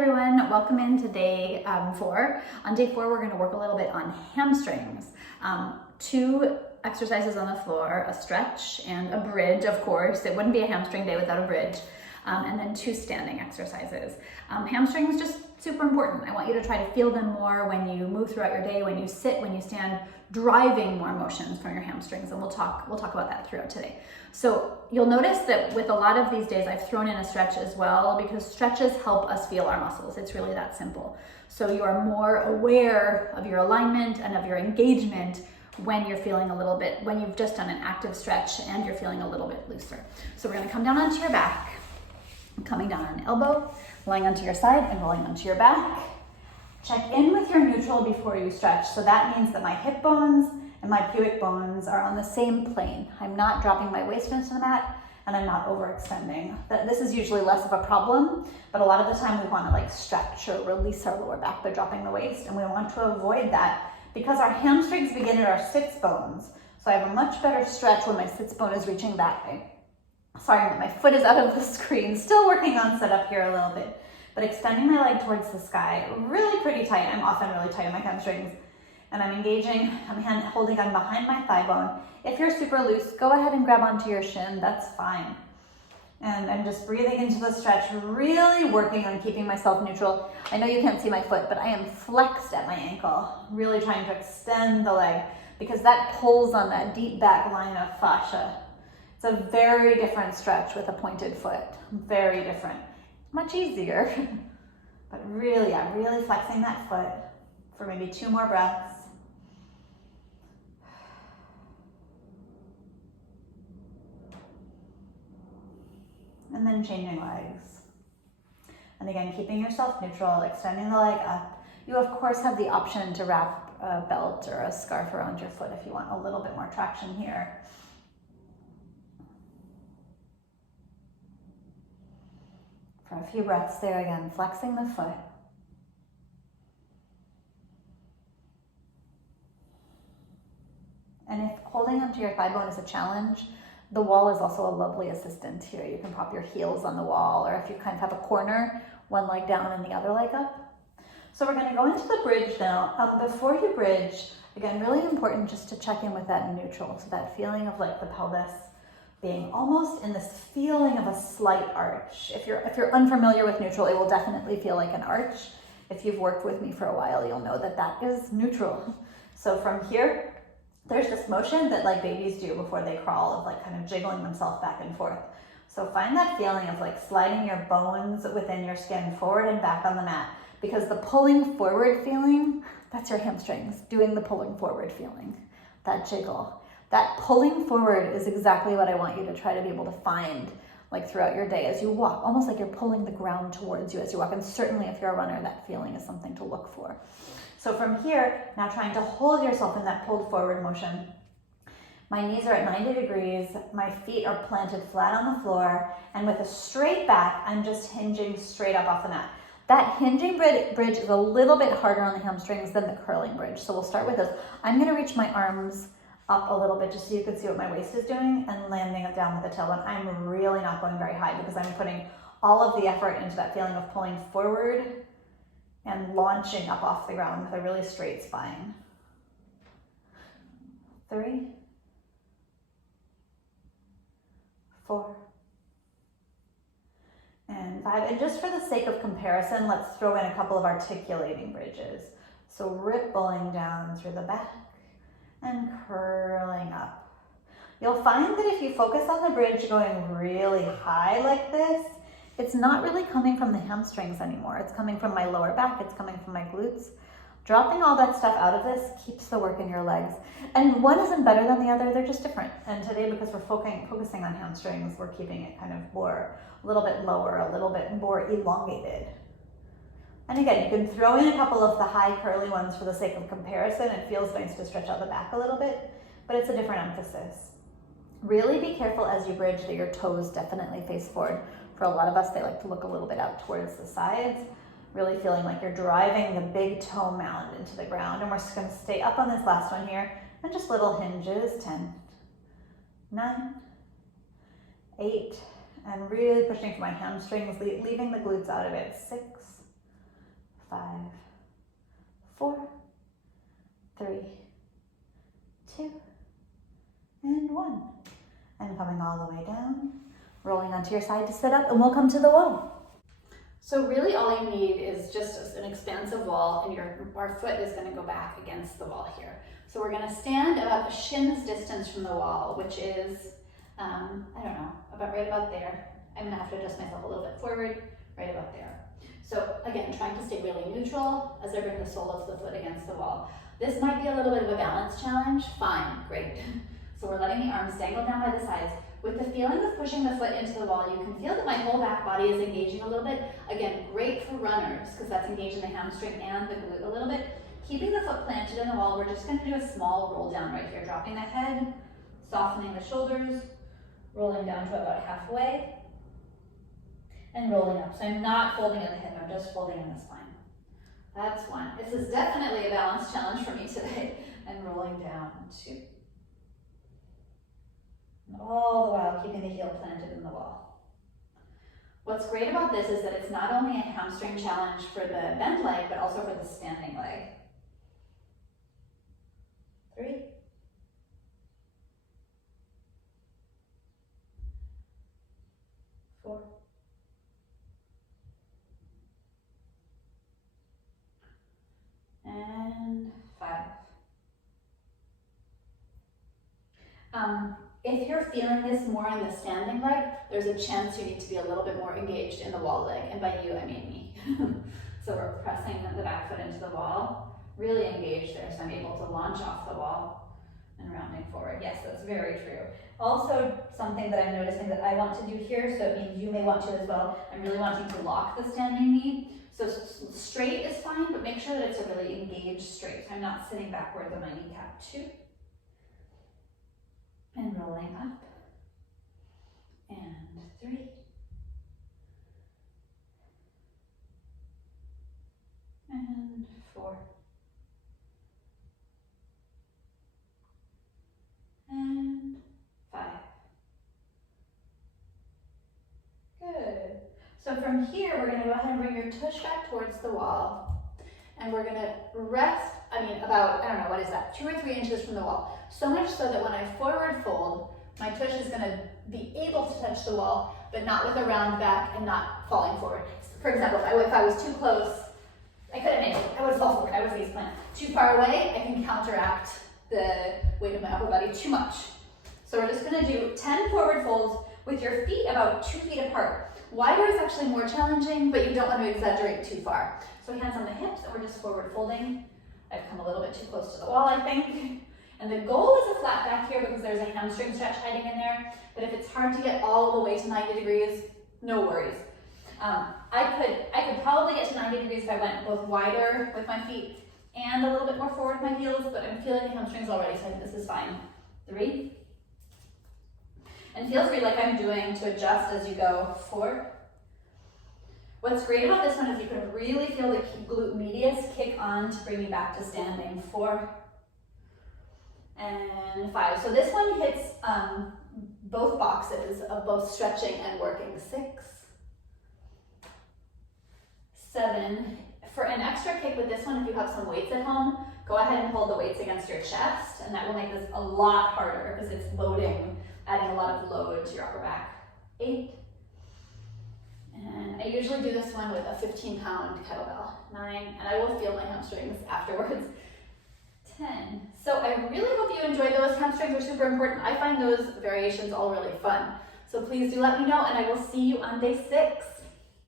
everyone, welcome into day 4. On day 4, we're going to work a little bit on hamstrings. 2 exercises on the floor, a stretch and a bridge, of course. It wouldn't be a hamstring day without a bridge. And then 2 standing exercises. Hamstrings just super important. I want you to try to feel them more when you move throughout your day, when you sit, when you stand, driving more motions from your hamstrings, and we'll talk about that throughout today. So you'll notice that with a lot of these days, I've thrown in a stretch as well, because stretches help us feel our muscles. It's really that simple. So you are more aware of your alignment and of your engagement when you're feeling a little bit, when you've just done an active stretch and you're feeling a little bit looser. So we're gonna come down onto your back, coming down on an elbow, lying onto your side and rolling onto your back. Check in with your neutral before you stretch. So that means that my hip bones and my pubic bones are on the same plane. I'm not dropping my waist into the mat and I'm not overextending. This is usually less of a problem, but a lot of the time we want to like stretch or release our lower back by dropping the waist, and we want to avoid that because our hamstrings begin at our sits bones. So I have a much better stretch when my sits bone is reaching that way. Sorry, my foot is out of the screen. Still working on setup here a little bit. But extending my leg towards the sky, really pretty tight. I'm often really tight in my hamstrings. And I'm engaging, I'm holding on behind my thigh bone. If you're super loose, go ahead and grab onto your shin, that's fine. And I'm just breathing into the stretch, really working on keeping myself neutral. I know you can't see my foot, but I am flexed at my ankle, really trying to extend the leg because that pulls on that deep back line of fascia. It's a very different stretch with a pointed foot, very different. Much easier, but really, yeah, really flexing that foot for maybe 2 more breaths. And then changing legs. And again, keeping yourself neutral, extending the leg up. You of course have the option to wrap a belt or a scarf around your foot if you want a little bit more traction here. For a few breaths there again, flexing the foot. And if holding onto your thigh bone is a challenge, the wall is also a lovely assistant here. You can pop your heels on the wall, or if you kind of have a corner, one leg down and the other leg up. So we're gonna go into the bridge now. Before you bridge, again, really important just to check in with that neutral. So that feeling of like the pelvis being almost in this feeling of a slight arch. If you're unfamiliar with neutral, it will definitely feel like an arch. If you've worked with me for a while, you'll know that that is neutral. So from here, there's this motion that like babies do before they crawl of like kind of jiggling themselves back and forth. So find that feeling of like sliding your bones within your skin forward and back on the mat, because the pulling forward feeling, that's your hamstrings doing the pulling forward feeling, that jiggle. That pulling forward is exactly what I want you to try to be able to find like throughout your day as you walk, almost like you're pulling the ground towards you as you walk. And certainly if you're a runner, that feeling is something to look for. So from here, now trying to hold yourself in that pulled forward motion. My knees are at 90 degrees, my feet are planted flat on the floor, and with a straight back, I'm just hinging straight up off the mat. That hinging bridge is a little bit harder on the hamstrings than the curling bridge. So we'll start with this. I'm gonna reach my arms up a little bit just so you can see what my waist is doing, and landing it down with the tailbone. I'm really not going very high because I'm putting all of the effort into that feeling of pulling forward and launching up off the ground with a really straight spine. 3, 4, and 5. And just for the sake of comparison, let's throw in a couple of articulating bridges. So rippling down through the back and curling up. You'll find that if you focus on the bridge going really high like this, it's not really coming from the hamstrings anymore. It's coming from my lower back, it's coming from my glutes. Dropping all that stuff out of this keeps the work in your legs. And one isn't better than the other, they're just different. And today, because we're focusing on hamstrings, we're keeping it kind of more, a little bit lower, a little bit more elongated. And again, you can throw in a couple of the high curly ones for the sake of comparison. It feels nice to stretch out the back a little bit, but it's a different emphasis. Really be careful as you bridge that your toes definitely face forward. For a lot of us, they like to look a little bit out towards the sides, really feeling like you're driving the big toe mound into the ground. And we're just gonna stay up on this last one here, and just little hinges, 10, 9, 8, and really pushing for my hamstrings, leaving the glutes out of it, 6, 2, and 1. And coming all the way down, rolling onto your side to sit up, and we'll come to the wall. So really all you need is just an expansive wall, and our foot is gonna go back against the wall here. So we're gonna stand about a shin's distance from the wall, which is, I don't know, right about there. I'm gonna have to adjust myself a little bit forward, right about there. So again, trying to stay really neutral as I bring the sole of the foot against the wall. This might be a little bit of a balance challenge. Fine, great. So we're letting the arms dangle down by the sides. With the feeling of pushing the foot into the wall, you can feel that my whole back body is engaging a little bit. Again, great for runners because that's engaging the hamstring and the glute a little bit. Keeping the foot planted in the wall, we're just gonna do a small roll down right here, dropping the head, softening the shoulders, rolling down to about halfway, and rolling up. So I'm not folding in the hip, I'm just folding in the spine. That's 1. This is definitely a balance challenge for me today. And rolling down 2. And all the while keeping the heel planted in the wall. What's great about this is that it's not only a hamstring challenge for the bent leg, but also for the standing leg. 3. 4. And 5. If you're feeling this more in the standing leg, there's a chance you need to be a little bit more engaged in the wall leg, and by you, I mean me. So we're pressing the back foot into the wall, really engaged there, so I'm able to launch off the wall and rounding forward. Yes, that's very true. Also, something that I'm noticing that I want to do here, so it means you may want to as well, I'm really wanting to lock the standing knee. So straight is fine, but make sure that it's a really engaged straight. I'm not sitting backwards on my kneecap. 2. And rolling up. And 3. And 4. And 5. Good. So from here, we're going to go ahead and bring your tush back towards the wall. And we're going to rest, about, I don't know, what is that, 2 or 3 inches from the wall. So much so that when I forward fold, my tush is going to be able to touch the wall, but not with a round back and not falling forward. For example, if I was too close, I couldn't make it. I would fall forward. I would face plant. Too far away, I can counteract the weight of my upper body too much. So we're just going to do 10 forward folds with your feet about 2 feet apart. Wider is actually more challenging, but you don't want to exaggerate too far. So hands on the hips, and we're just forward folding. I've come a little bit too close to the wall, I think. And the goal is a flat back here because there's a hamstring stretch hiding in there. But if it's hard to get all the way to 90 degrees, no worries. I could probably get to 90 degrees if I went both wider with my feet and a little bit more forward with my heels, but I'm feeling the hamstrings already, so I think this is fine. 3. And feel free, like I'm doing, to adjust as you go. 4. What's great about this one is you can really feel the glute medius kick on to bring you back to standing. 4. And 5. So this one hits both boxes of both stretching and working. 6. 7. For an extra kick with this one, if you have some weights at home, go ahead and hold the weights against your chest, and that will make this a lot harder because it's loading, adding a lot of load to your upper back. 8. And I usually do this one with a 15-pound kettlebell. 9, and I will feel my hamstrings afterwards. 10. So I really hope you enjoyed those. Hamstrings are super important. I find those variations all really fun. So please do let me know, and I will see you on day 6.